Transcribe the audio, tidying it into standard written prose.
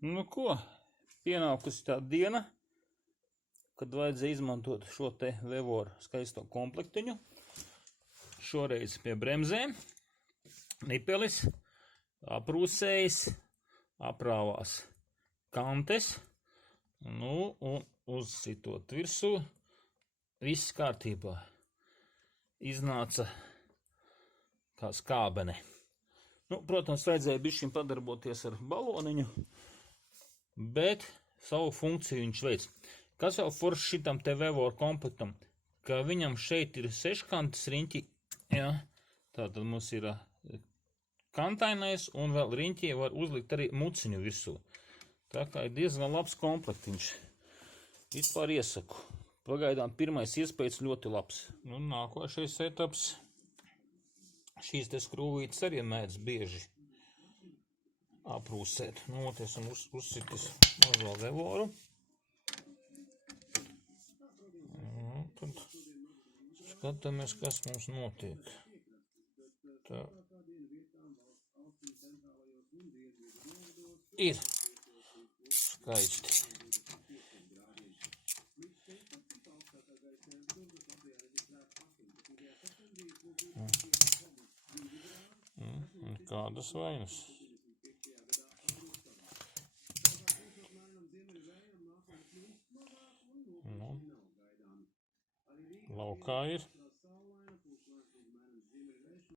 Nu ko, pienākusi tā diena, kad vajadzēja izmantot šo te Vevoru skaisto komplektiņu. Šoreiz pie bremzēm, nipelis, aprūsējis, aprāvās kantes, nu un uzsitot virsū, viss kārtībā. Iznāca kā skābene. Nu, protams, vajadzēja bišķiņ padarboties ar baloniņu, bet savu funkciju viņš veic. Kas vēl forši šitam te Vevoru komplektam, ka viņam šeit ir seškantas riņķi, jā, tātad mums ir kantainais un vēl riņķī var uzlikt arī muciņu virsū. Tā kā ir diezgan labs komplektiņš. Vispār iesaku. Pagaidām pirmais iespējas ļoti labs. Nu, nākošais etaps. Šīs te skrūvītes arī mēdz bieži aprūsēt. Nu, esam uzsitis mazo Vevoru. Tad skatāmies, kas mums notiek. Tā. Ir skaisti. Kādas vainas? Nu, laukā ir.